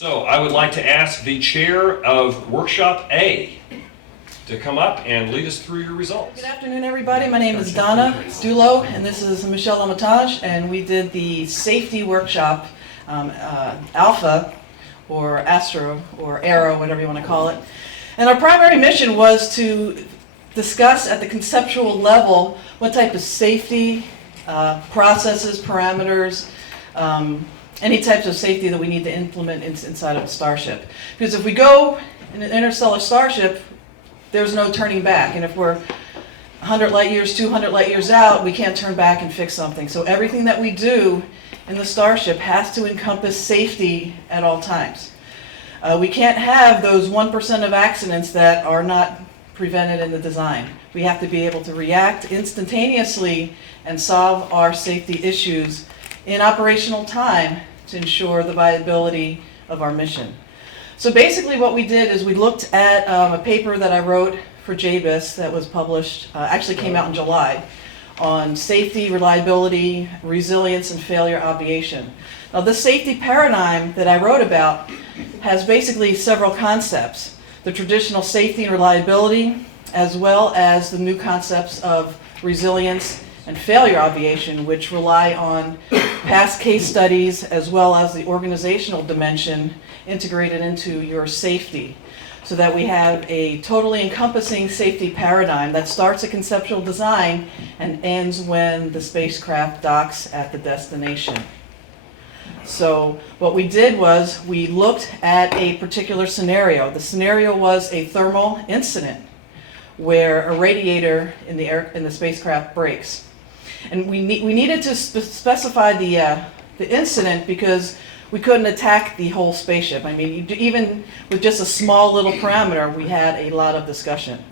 So I would like to ask the chair of Workshop A to come up and lead us through your results. Good afternoon, everybody. My name is Donna Dulo, and this is Michel, Lamontagne, and we did the safety workshop, Alpha, or Astro, or Aero, whatever you want to call it. And our primary mission was to discuss at the conceptual level what type of safety, processes, parameters, any types of safety that we need to implement inside of a starship. Because if we go in an interstellar starship, there's no turning back. And if we're 100 light years, 200 light years out, we can't turn back and fix something. So everything that we do in the starship has to encompass safety at all times. We can't have those 1% of accidents that are not prevented in the design. We have to be able to react instantaneously and solve our safety issues in operational time to ensure the viability of our mission. So basically what we did is we looked at a paper that I wrote for JBIS that was published, actually came out in July, on safety, reliability, resilience, and failure obviation. Now this safety paradigm that I wrote about has basically several concepts: the traditional safety and reliability, as well as the new concepts of resilience and failure obviation, which rely on past case studies as well as the organizational dimension integrated into your safety, so that we have a totally encompassing safety paradigm that starts at conceptual design and ends when the spacecraft docks at the destination. So what we did was we looked at a particular scenario. The scenario was a thermal incident where a radiator in the spacecraft breaks. And we needed to specify the incident because we couldn't attack the whole spaceship. I mean, even with just a small little parameter, we had a lot of discussion.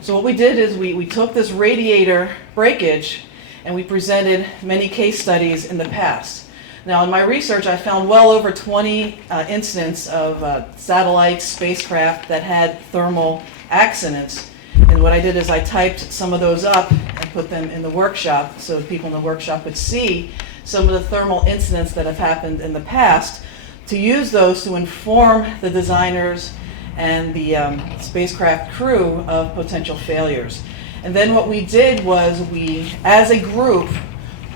So what we did is we took this radiator breakage and we presented many case studies in the past. Now in my research, I found well over 20 incidents of satellites, spacecraft that had thermal accidents. And what I did is I typed some of those up and put them in the workshop so that people in the workshop would see some of the thermal incidents that have happened in the past, to use those to inform the designers and the spacecraft crew of potential failures. And then what we did was we, as a group,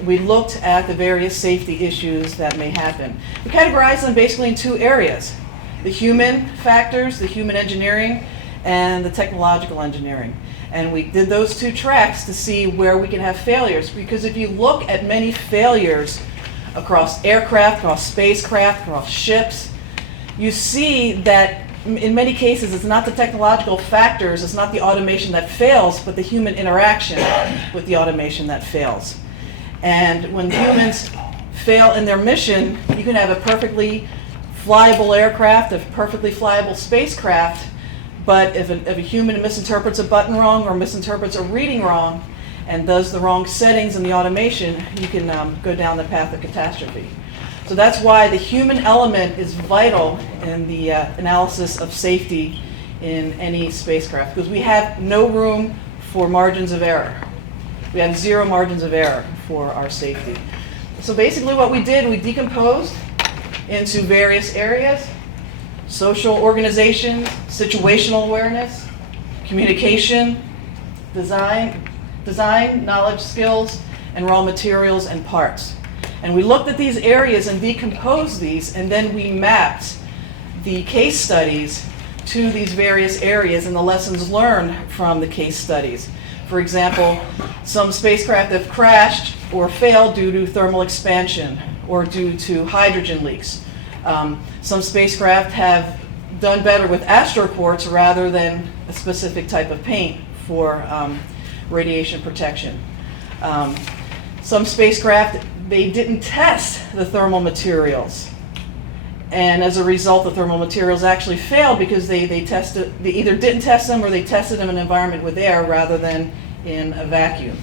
we looked at the various safety issues that may happen. We categorized them basically in two areas: the human factors, the human engineering, and the technological engineering. And we did those two tracks to see where we can have failures, because if you look at many failures across aircraft, across spacecraft, across ships, you see that in many cases it's not the technological factors, it's not the automation that fails, but the human interaction with the automation that fails. And when humans fail in their mission, you can have a perfectly flyable aircraft, a perfectly flyable spacecraft, but if a human misinterprets a button wrong or misinterprets a reading wrong and does the wrong settings in the automation, you can go down the path of catastrophe. So that's why the human element is vital in the analysis of safety in any spacecraft, because we have no room for margins of error. We have zero margins of error for our safety. So basically what we did, we decomposed into various areas: social organization, situational awareness, communication, design, knowledge, skills, and raw materials and parts. And we looked at these areas and decomposed these, and then we mapped the case studies to these various areas and the lessons learned from the case studies. For example, some spacecraft have crashed or failed due to thermal expansion or due to hydrogen leaks. Some spacecraft have done better with astroports rather than a specific type of paint for radiation protection. Some spacecraft, they didn't test the thermal materials, and as a result the thermal materials actually failed because they either didn't test them or they tested them in an environment with air rather than in a vacuum.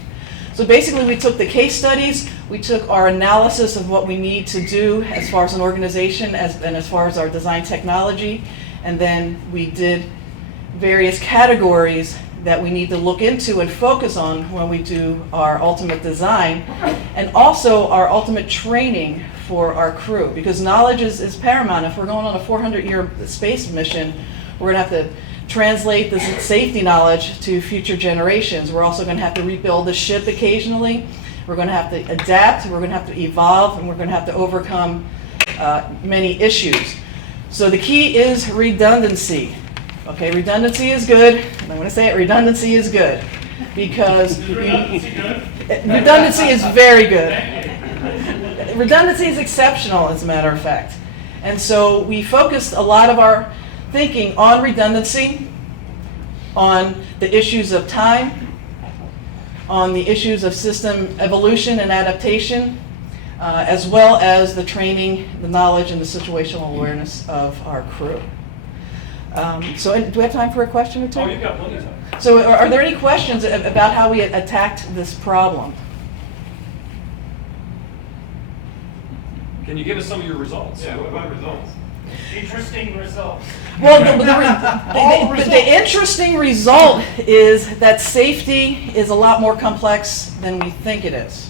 So basically we took the case studies, we took our analysis of what we need to do as far as an organization and as far as our design technology, and then we did various categories that we need to look into and focus on when we do our ultimate design, and also our ultimate training for our crew, because knowledge is paramount. If we're going on a 400-year space mission, we're going to have to translate this safety knowledge to future generations. We're also going to have to rebuild the ship occasionally. We're going to have to adapt, we're going to have to evolve, and we're going to have to overcome many issues. So the key is redundancy. Okay, redundancy is good. And I'm going to say it, redundancy is good. Because redundancy is very good. Redundancy is exceptional, as a matter of fact. And so we focused a lot of our thinking on redundancy, on the issues of time, on the issues of system evolution and adaptation, as well as the training, the knowledge, and the situational awareness of our crew. So do we have time for a question or two? Oh, you've got plenty of time. So are there any questions about how we attacked this problem? Can you give us some of your results? Yeah, what about results? Interesting results. Well, the interesting result is that safety is a lot more complex than we think it is.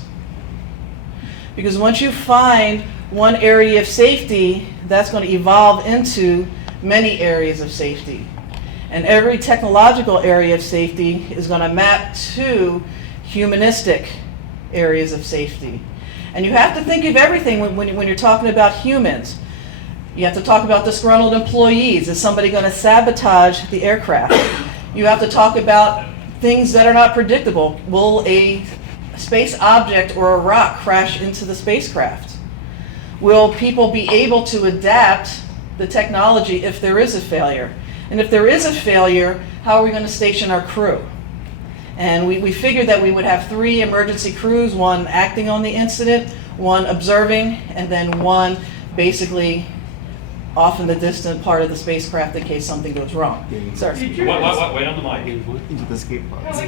Because once you find one area of safety, that's going to evolve into many areas of safety. And every technological area of safety is going to map to humanistic areas of safety. And you have to think of everything when you're talking about humans. You have to talk about disgruntled employees. Is somebody going to sabotage the aircraft? You have to talk about things that are not predictable. Will a space object or a rock crash into the spacecraft? Will people be able to adapt the technology if there is a failure? And if there is a failure, how are we going to station our crew? And we figured that we would have 3 emergency crews, one acting on the incident, one observing, and then one basically off in the distant part of the spacecraft in case something goes wrong. Sir? Wait on the mic. Into the skate box.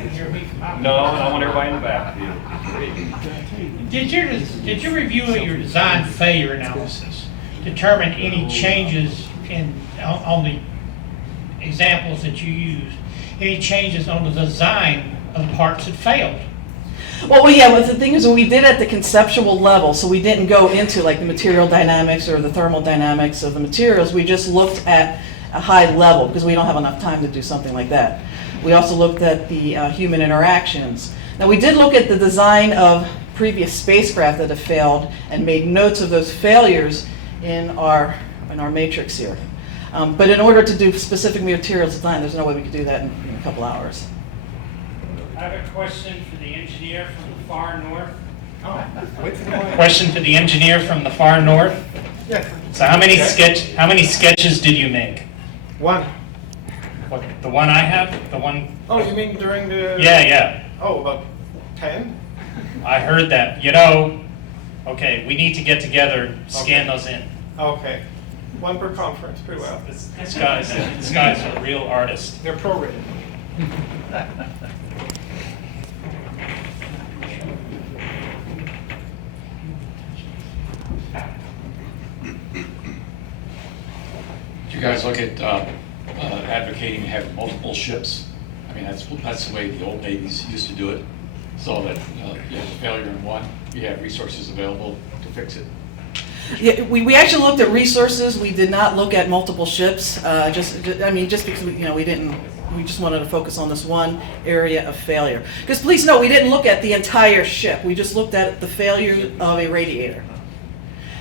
No, I want everybody in the back. Did your review of your design failure analysis determine any changes on the examples that you used? Any changes on the design of the parts that failed? Well, yeah, but the thing is, we did at the conceptual level, so we didn't go into like the material dynamics or the thermal dynamics of the materials. We just looked at a high level because we don't have enough time to do something like that. We also looked at the human interactions. Now, we did look at the design of previous spacecraft that have failed and made notes of those failures in our matrix here. But in order to do specific materials design, there's no way we could do that in a couple hours. I have a question for the engineer from the far north. Question for the engineer from the far north. Yeah. So how many sketches did you make? One. What, the one I have? The one? Oh, you mean during the... Yeah. Oh, about 10? I heard that. Okay, we need to get together, scan those in. Okay. One per conference, pretty well. This guy's a real artist. They're prorated. Do you guys look at advocating having multiple ships? I mean, that's the way the old navies used to do it, so that you have a failure in one, you have resources available to fix it. Yeah, we actually looked at resources. We did not look at multiple ships. Just because we just wanted to focus on this one area of failure. Because please note, we didn't look at the entire ship. We just looked at the failure of a radiator,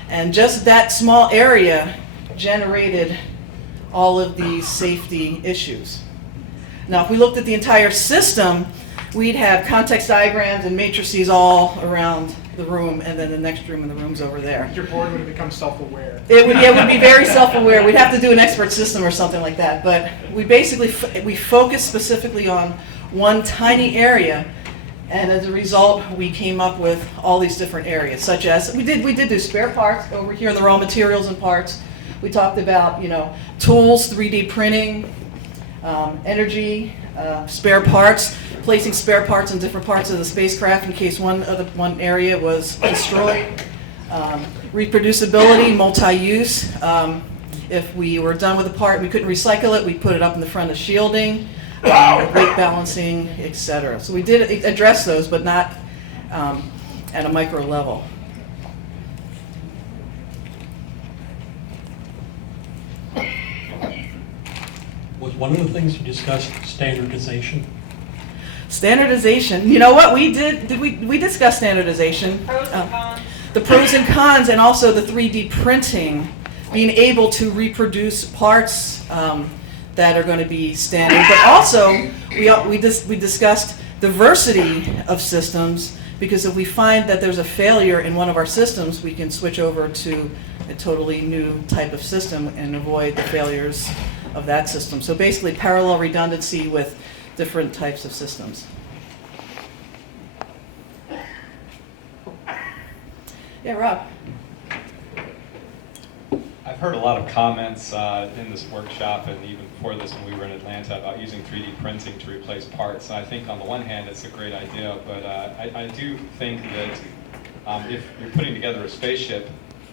and just that small area generated all of these safety issues. Now, if we looked at the entire system, we'd have context diagrams and matrices all around the room, and then the next room and the room's over there. Your board would have become self-aware. It would be very self-aware. We'd have to do an expert system or something like that. But we basically we focused specifically on one tiny area, and as a result, we came up with all these different areas, such as we did do spare parts over here in the raw materials and parts. We talked about tools, 3D printing, energy, spare parts, placing spare parts in different parts of the spacecraft in case one area was destroyed. Reproducibility, multi-use. If we were done with a part, we couldn't recycle it, we put it up in the front of shielding. rate balancing, etc. So we did address those, but not at a micro level. Was one of the things you discussed standardization? Standardization, you know what, we discussed standardization. Pros and cons. The pros and cons, and also the 3D printing, being able to reproduce parts that are going to be standard. But also, we discussed diversity of systems, because if we find that there's a failure in one of our systems, we can switch over to a totally new type of system and avoid the failures of that system. So basically, parallel redundancy with different types of systems. Yeah, Rob. I've heard a lot of comments in this workshop and even before this when we were in Atlanta about using 3D printing to replace parts. And I think on the one hand it's a great idea, but I do think that if you're putting together a spaceship,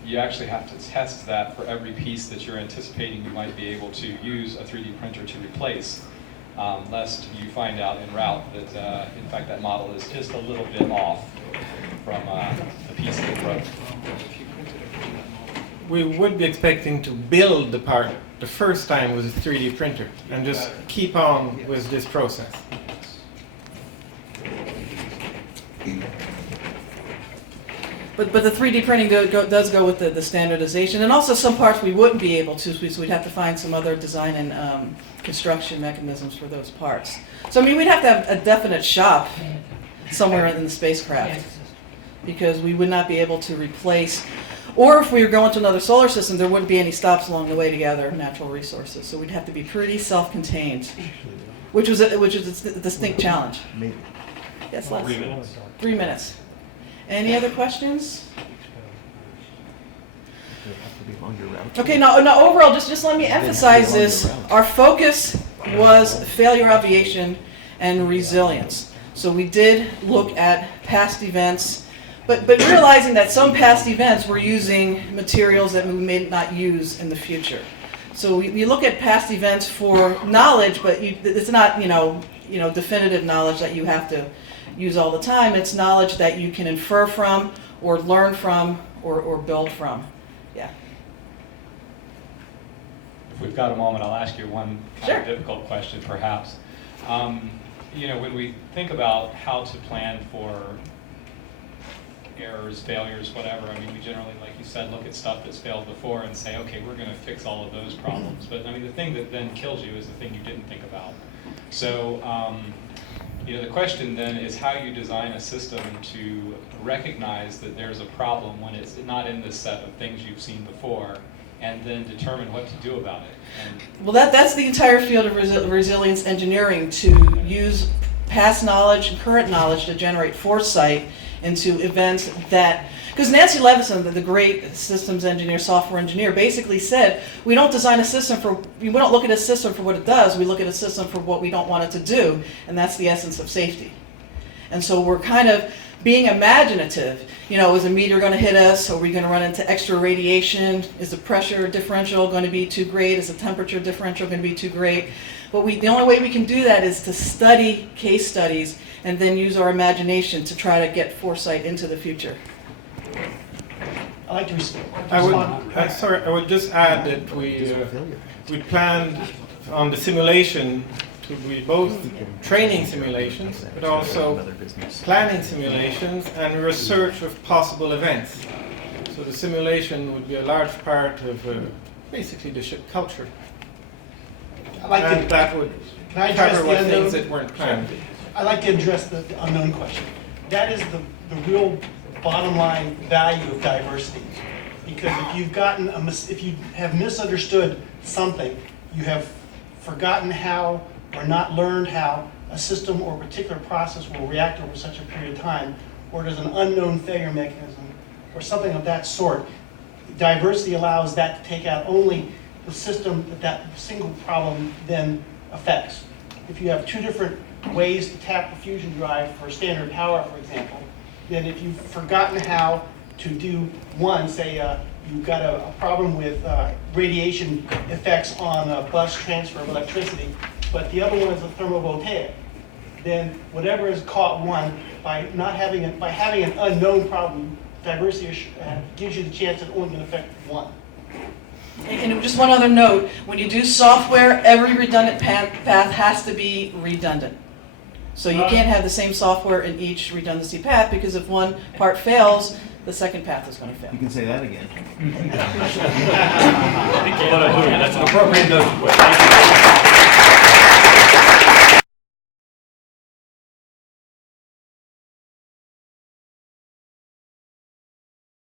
you actually have to test that for every piece that you're anticipating you might be able to use a 3D printer to replace, lest you find out en route that in fact that model is just a little bit off from the piece that it broke. We would be expecting to build the part the first time with a 3D printer and just keep on with this process. But the 3D printing does go with the standardization, and also some parts we wouldn't be able to, so we'd have to find some other design and construction mechanisms for those parts. So I mean, we'd have to have a definite shop somewhere in the spacecraft, because we would not be able to replace, or if we were going to another solar system, there wouldn't be any stops along the way to gather natural resources. So we'd have to be pretty self-contained, which is a distinct challenge. Maybe. Yes, Les? 3 minutes. 3 minutes. Any other questions? Does it have to be longer route? Okay, no, overall, just let me emphasize this. Our focus was failure obviation and resilience. So we did look at past events, but realizing that some past events were using materials that we may not use in the future. So we look at past events for knowledge, but it's not definitive knowledge that you have to use all the time. It's knowledge that you can infer from, or learn from, or build from. Yeah. If we've got a moment, I'll ask you one kind Sure. of difficult question, perhaps. When we think about how to plan for errors, failures, whatever, I mean, we generally, like you said, look at stuff that's failed before and say, okay, we're going to fix all of those problems. But I mean, the thing that then kills you is the thing you didn't think about. So, the question then is how you design a system to recognize that there's a problem when it's not in this set of things you've seen before, and then determine what to do about it. And Well, that's the entire field of resilience engineering, to use past knowledge and current knowledge to generate foresight into events that, because Nancy Levinson, the great systems engineer, software engineer, basically said, we don't design a system we don't look at a system for what it does, we look at a system for what we don't want it to do, and that's the essence of safety. And so we're kind of being imaginative. Is a meteor going to hit us? Are we going to run into extra radiation? Is the pressure differential going to be too great? Is the temperature differential going to be too great? But the only way we can do that is to study case studies and then use our imagination to try to get foresight into the future. I like to respond. I would just add that we planned on the simulation to be both training simulations, but also planning simulations and research of possible events. So the simulation would be a large part of basically the ship culture. And that would Can I address cover the what unknown? things that weren't planned. I'd like to address the unknown question. That is the real bottom line value of diversity. Because if you've if you have misunderstood something, you have forgotten how or not learned how a system or particular process will react over such a period of time, or there's an unknown failure mechanism or something of that sort, diversity allows that to take out only the system that single problem then affects. If you have two different ways to tap the fusion drive for standard power, for example, then if you've forgotten how to do one, say you've got a problem with radiation effects on a bus transfer of electricity, but the other one is a thermovoltaic, then whatever is caught one, by having an unknown problem, diversity gives you the chance that it only can affect one. And just one other note, when you do software, every redundant path has to be redundant. So you can't have the same software in each redundancy path, because if one part fails, the second path is going to fail. You can say that again. That's an appropriate note to put. Thank you.